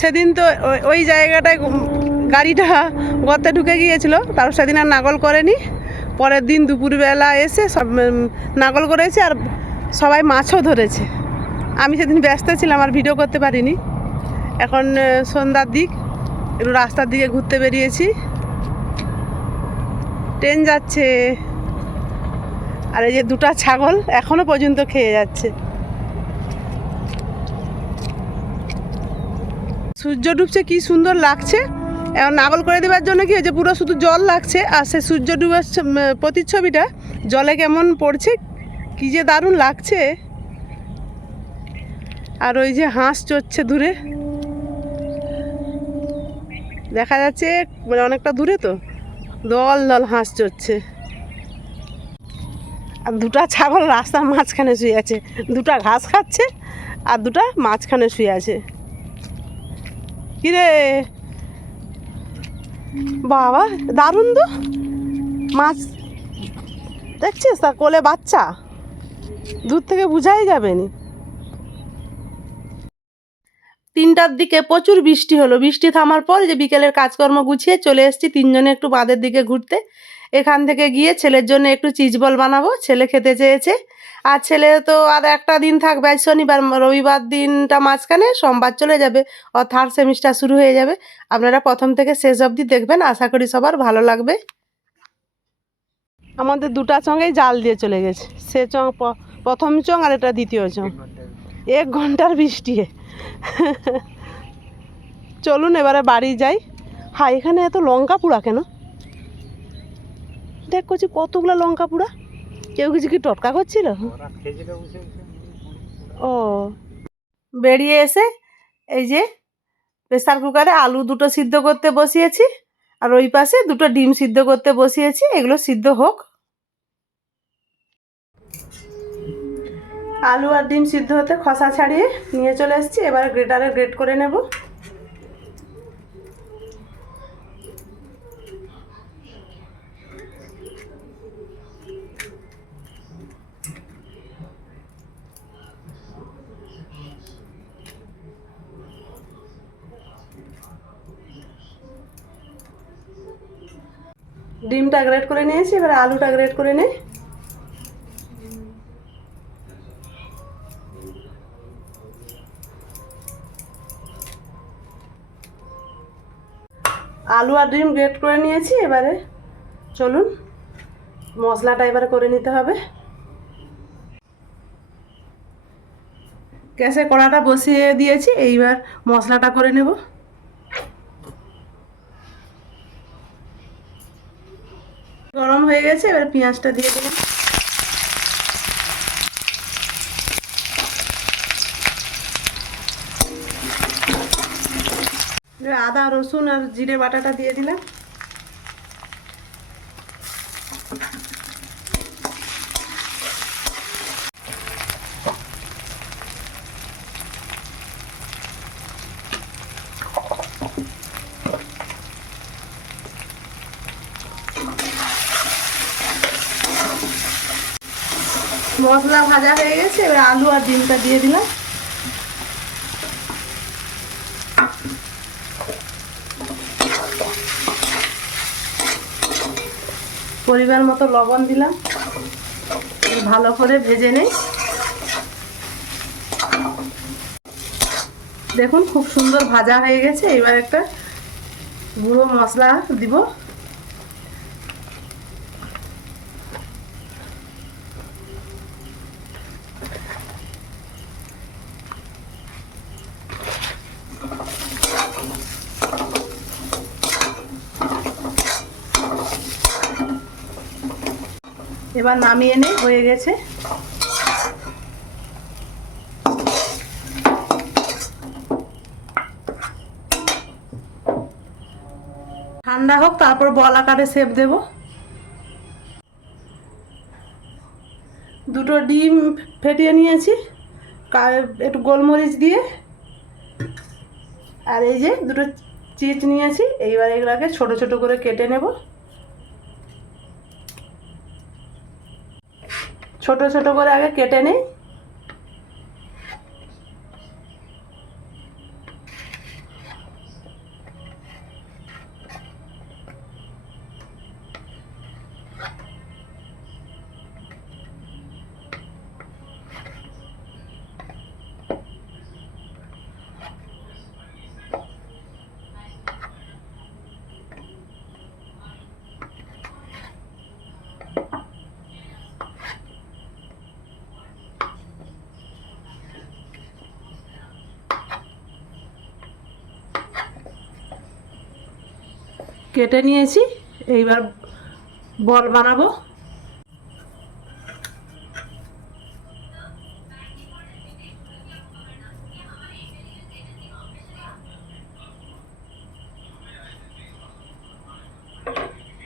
সেদিন তো ওই জায়গাটায় গাড়িটা গর্তে ঢুকে গিয়েছিল, তার সেদিন আর নাগল করেনি। পরের দিন দুপুরবেলা এসে সব নাগল করেছে, আর সবাই মাছও ধরেছে। আমি সেদিন ব্যস্ত ছিলাম, আর ভিডিও করতে পারিনি। এখন সন্ধ্যার দিক, একটু রাস্তার দিকে ঘুরতে বেরিয়েছি। ট্রেন যাচ্ছে, আর এই যে দুটো ছাগল এখনো পর্যন্ত খেয়ে যাচ্ছে। সূর্য ডুবছে, কি সুন্দর লাগছে। এখন নাগল করে দেওয়ার জন্য কি হয়েছে, পুরো শুধু জল লাগছে, আর সে সূর্য ডুবার প্রতিচ্ছবিটা জলে কেমন পড়ছে, কি যে দারুণ লাগছে। আর ওই যে হাঁস চড়ছে দূরে, দেখা যাচ্ছে, মানে অনেকটা দূরে তো, দল দল হাঁস চড়ছে। আর দুটা ছাগল রাস্তার মাঝখানে শুয়ে আছে, দুটা ঘাস খাচ্ছে আর দুটা মাঝখানে শুয়ে আছে। কিরে বাবা, দারুণ তো মাছ, দেখছিস তার কোলে বাচ্চা, দূর থেকে বোঝাই যাবে নি। 3টার দিকে প্রচুর বৃষ্টি হলো। বৃষ্টি থামার পর যে বিকেলের কাজকর্ম গুছিয়ে চলে এসেছি তিনজনে একটু বাঁধের দিকে ঘুরতে। এখান থেকে গিয়ে ছেলের জন্য একটু চিজ বল বানাবো, ছেলে খেতে চেয়েছে। আর ছেলে তো আর একটা দিন থাকবে, আজ শনিবার, রবিবার দিনটা মাঝখানে, সোমবার চলে যাবে, ও 3rd সেমিস্টার শুরু হয়ে যাবে। আপনারা প্রথম থেকে শেষ অবধি দেখবেন, আশা করি সবার ভালো লাগবে। আমাদের দুটা চঙেই জাল দিয়ে চলে গেছে, সে চং প্রথম চং আর এটা দ্বিতীয় চং। 1 ঘন্টার বৃষ্টি। চলুন এবারে বাড়ি যাই। হ্যাঁ, এখানে এত লঙ্কা পোড়া কেন? দেখ করছি কতগুলো লঙ্কা পোড়া, কেউ কিছু কি টটকা করছিল? ও, বেরিয়ে এসে এই যে প্রেসার কুকারে আলু দুটো সিদ্ধ করতে বসিয়েছি, আর ওই পাশে দুটো ডিম সিদ্ধ করতে বসিয়েছি, এগুলো সিদ্ধ হোক। আলু আর ডিম সিদ্ধ হতে খোসা ছাড়িয়ে নিয়ে চলে এসেছি, এবার গ্রেটারে গ্রেট করে নেব। ডিমটা গ্রেট করে নিয়েছি, এবার আলুটা গ্রেট করে নেই। আলু আর ডিম গ্রেট করে নিয়েছি, এবারে চলুন মশলাটা এবারে করে নিতে হবে। গ্যাসে কড়াটা বসিয়ে দিয়েছি, এইবার মশলাটা করে নেব। গরম হয়ে গেছে, এবার পেঁয়াজটা দিয়ে দেব। আদা রসুন আর জিরে বাটাটা দিয়ে দিলাম। মশলা ভাজা হয়ে গেছে, এবার আলু আর ডিমটা দিয়ে দিলাম। পরিমাণ মতো লবণ দিলাম, ভালো করে ভেজে নেই। দেখুন খুব সুন্দর ভাজা হয়ে গেছে, এবার একটা গুঁড়ো মশলা দিব। এবার নামিয়ে নেই, হয়ে গেছে। ঠান্ডা হোক, তারপর বল আকারে শেপ দেব। দুটো ডিম ফেটিয়ে নিয়েছি একটু গোলমরিচ দিয়ে, আর এই যে দুটো চিজ নিয়েছি, এইবার এগুলোকে ছোট ছোট করে কেটে নেব। ছোট ছোট করে আগে কেটে নেই। কেটে নিয়েছি, এইবার বল বানাবো।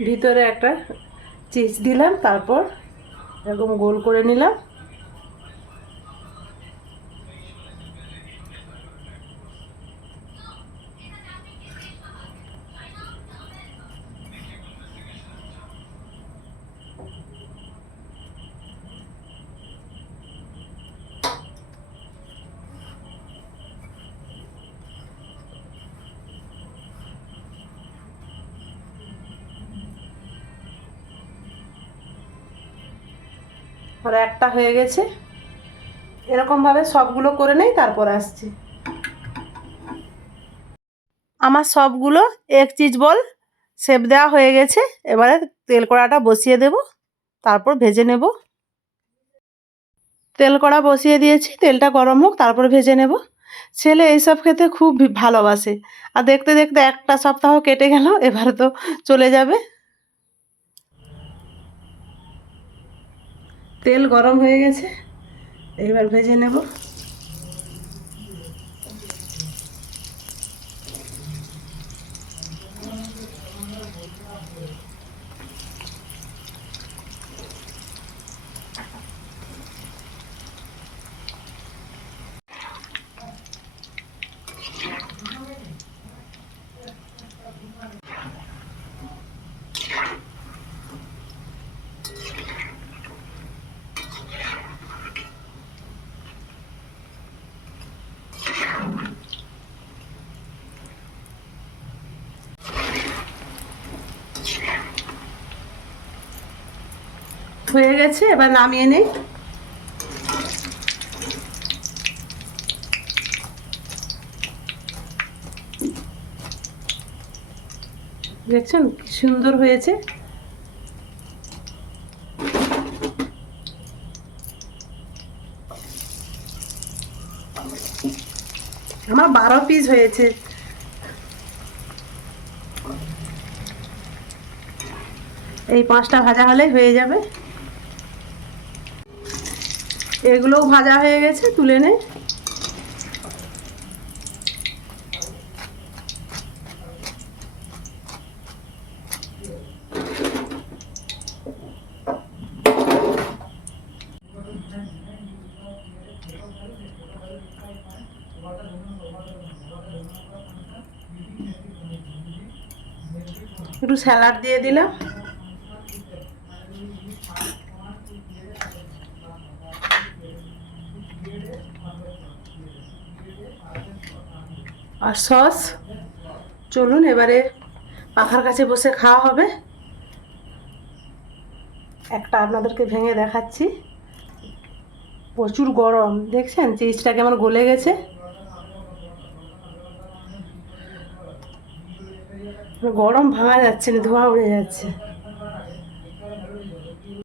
ভিতরে একটা চিজ দিলাম, তারপর এরকম গোল করে নিলাম। আর একটা হয়ে গেছে, এরকমভাবে সবগুলো করে নেই, তারপর আসছি। আমার সবগুলো এক চিজ বল শেপ দেওয়া হয়ে গেছে। এবারে তেল কড়াটা বসিয়ে দেব, তারপর ভেজে নেব। তেল কড়া বসিয়ে দিয়েছি, তেলটা গরম হোক, তারপর ভেজে নেব। ছেলে এইসব খেতে খুব ভালোবাসে। আর দেখতে দেখতে একটা সপ্তাহ কেটে গেল, এবারে তো চলে যাবে। তেল গরম হয়ে গেছে, এবার ভেজে নেব। হয়ে গেছে, এবার নামিয়ে নেই। দেখছেন কি সুন্দর হয়েছে। আমার 12 পিস হয়েছে। এই 5টা ভাজা হলে হয়ে যাবে। এগুলোও ভাজা হয়ে গেছে, তুলে নে। একটু স্যালাড দিয়ে দিলাম। আর সস। চলুন এবারে পাখার কাছে বসে খাওয়া হবে। একটা আপনাদেরকে ভেঙে দেখাচ্ছি। প্রচুর গরম, দেখছেন চিজটা কেমন গলে গেছে। গরম ভাঙা যাচ্ছে না, ধোঁয়া উড়ে যাচ্ছে।